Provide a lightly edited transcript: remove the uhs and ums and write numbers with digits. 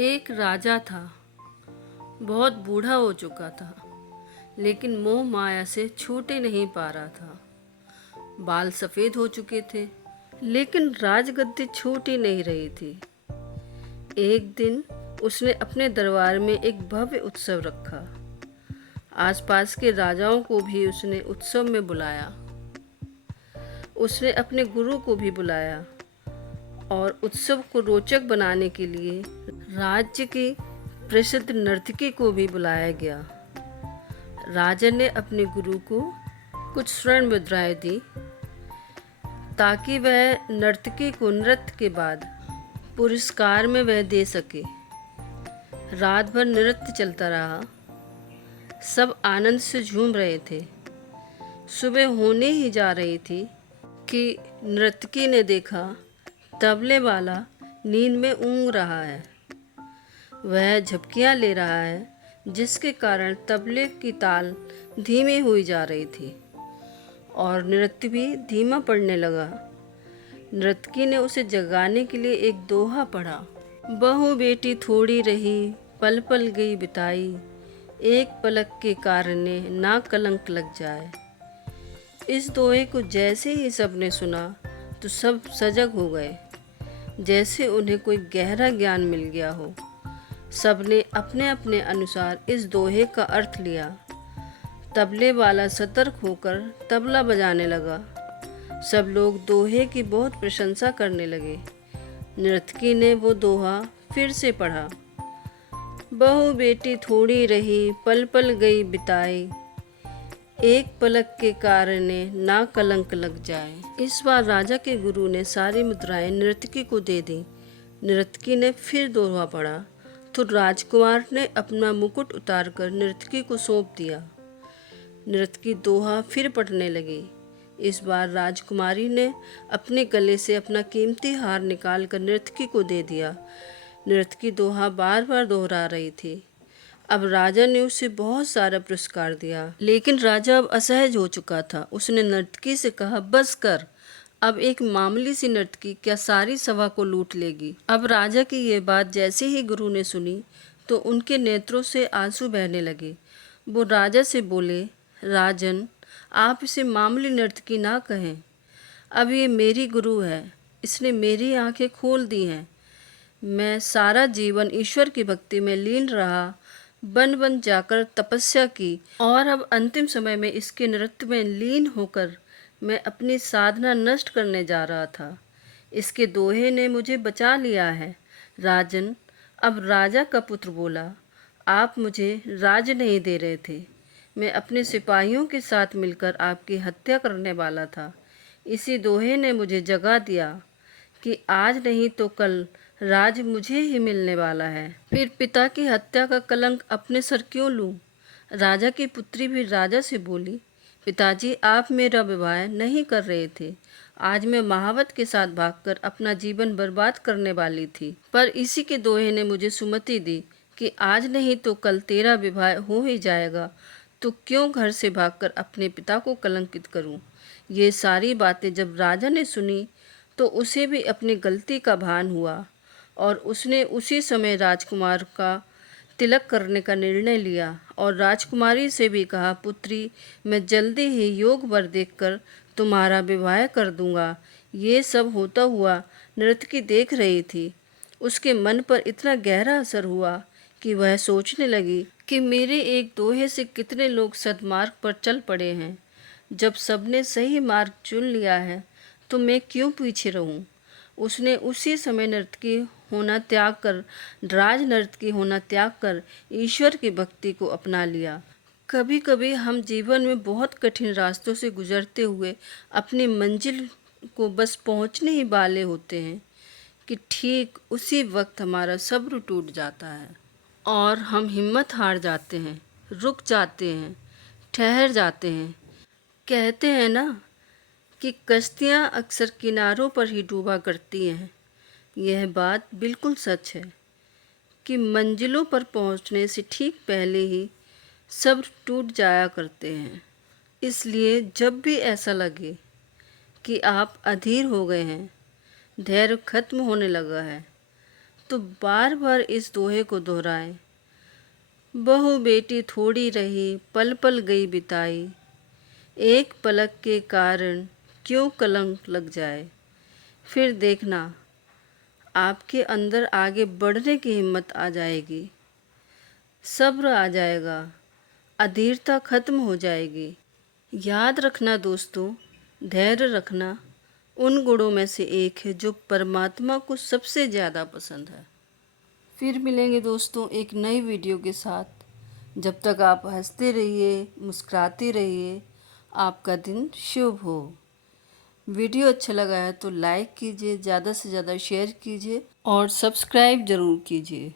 एक राजा था। बहुत बूढ़ा हो चुका था, लेकिन मोह माया से छूटे नहीं पा रहा था। बाल सफ़ेद हो चुके थे, लेकिन राजगद्दी छूट ही नहीं रही थी। एक दिन उसने अपने दरबार में एक भव्य उत्सव रखा। आसपास के राजाओं को भी उसने उत्सव में बुलाया। उसने अपने गुरु को भी बुलाया और उत्सव को रोचक बनाने के लिए राज्य की प्रसिद्ध नर्तकी को भी बुलाया गया। राजा ने अपने गुरु को कुछ स्वर्ण मुद्राएं दी ताकि वह नर्तकी को नृत्य के बाद पुरस्कार में वह दे सके। रात भर नृत्य चलता रहा। सब आनंद से झूम रहे थे। सुबह होने ही जा रही थी कि नर्तकी ने देखा तबले वाला नींद में ऊँग रहा है। वह झपकियाँ ले रहा है, जिसके कारण तबले की ताल धीमी हुई जा रही थी और नृत्य भी धीमा पड़ने लगा। नर्तकी ने उसे जगाने के लिए एक दोहा पढ़ा। बहू बेटी थोड़ी रही, पल पल गई बिताई, एक पलक के कारणे ना कलंक लग जाए। इस दोहे को जैसे ही सबने सुना तो सब सजग हो गए, जैसे उन्हें कोई गहरा ज्ञान मिल गया हो। सबने अपने अपने अनुसार इस दोहे का अर्थ लिया। तबले वाला सतर्क होकर तबला बजाने लगा। सब लोग दोहे की बहुत प्रशंसा करने लगे। नर्तकी ने वो दोहा फिर से पढ़ा। बहू बेटी थोड़ी रही, पल पल गई बिताई, एक पलक के कारणे ना कलंक लग जाए। इस बार राजा के गुरु ने सारी मुद्राएं नर्तकी को दे दी। नर्तकी ने फिर दोहा पढ़ा तो राजकुमार ने अपना मुकुट उतारकर नर्तकी को सौंप दिया। नर्तकी दोहा फिर पढ़ने लगी। इस बार राजकुमारी ने अपने गले से अपना कीमती हार निकालकर नर्तकी को दे दिया। नर्तकी दोहा बार बार दोहरा रही थी। अब राजा ने उसे बहुत सारा पुरस्कार दिया, लेकिन राजा अब असहज हो चुका था। उसने नर्तकी से कहा, बस कर, अब एक मामूली सी नर्तकी क्या सारी सभा को लूट लेगी। अब राजा की ये बात जैसे ही गुरु ने सुनी तो उनके नेत्रों से आंसू बहने लगे। वो राजा से बोले, राजन, आप इसे मामूली नर्तकी ना कहें। अब ये मेरी गुरु है, इसने मेरी आंखें खोल दी हैं। मैं सारा जीवन ईश्वर की भक्ति में लीन रहा, बन बन जाकर तपस्या की और अब अंतिम समय में इसके नृत्य में लीन होकर मैं अपनी साधना नष्ट करने जा रहा था। इसके दोहे ने मुझे बचा लिया है। राजन, अब राजा का पुत्र बोला, आप मुझे राज्य नहीं दे रहे थे। मैं अपने सिपाहियों के साथ मिलकर आपकी हत्या करने वाला था। इसी दोहे ने मुझे जगा दिया कि आज नहीं तो कल राज मुझे ही मिलने वाला है। फिर पिता की हत्या का कलंक अपने सर क्यों लूं? राजा की पुत्री भी राजा से बोली, पिताजी, आप मेरा विवाह नहीं कर रहे थे। आज मैं महावत के साथ भागकर अपना जीवन बर्बाद करने वाली थी, पर इसी के दोहे ने मुझे सुमति दी कि आज नहीं तो कल तेरा विवाह हो ही जाएगा, तो क्यों घर से भागकर अपने पिता को कलंकित करूं? ये सारी बातें जब राजा ने सुनी तो उसे भी अपनी गलती का भान हुआ और उसने उसी समय राजकुमार का तिलक करने का निर्णय लिया और राजकुमारी से भी कहा, पुत्री, मैं जल्दी ही योग वर देखकर तुम्हारा विवाह कर दूंगा। ये सब होता हुआ नर्तकी देख रही थी। उसके मन पर इतना गहरा असर हुआ कि वह सोचने लगी कि मेरे एक दोहे से कितने लोग सद्मार्ग पर चल पड़े हैं। जब सबने सही मार्ग चुन लिया है तो मैं क्यों पीछे रहूं? उसने उसी समय नर्तकी होना त्याग कर राज नर्तकी होना त्याग कर ईश्वर की भक्ति को अपना लिया। कभी कभी हम जीवन में बहुत कठिन रास्तों से गुजरते हुए अपनी मंजिल को बस पहुंचने ही वाले होते हैं कि ठीक उसी वक्त हमारा सब्र टूट जाता है और हम हिम्मत हार जाते हैं, रुक जाते हैं, ठहर जाते हैं। कहते हैं ना कि कश्तियाँ अक्सर किनारों पर ही डूबा करती हैं। यह बात बिल्कुल सच है कि मंजिलों पर पहुंचने से ठीक पहले ही सब्र टूट जाया करते हैं। इसलिए जब भी ऐसा लगे कि आप अधीर हो गए हैं, धैर्य खत्म होने लगा है, तो बार बार इस दोहे को दोहराएं। बहू बेटी थोड़ी रही, पल पल गई बिताई, एक पलक के कारण क्यों कलंक लग जाए। फिर देखना आपके अंदर आगे बढ़ने की हिम्मत आ जाएगी, सब्र आ जाएगा, अधीरता खत्म हो जाएगी। याद रखना दोस्तों, धैर्य रखना उन गुणों में से एक है जो परमात्मा को सबसे ज़्यादा पसंद है। फिर मिलेंगे दोस्तों एक नई वीडियो के साथ। जब तक आप हंसते रहिए, मुस्कुराते रहिए। आपका दिन शुभ हो। वीडियो अच्छा लगा है तो लाइक कीजिए, ज़्यादा से ज़्यादा शेयर कीजिए और सब्सक्राइब ज़रूर कीजिए।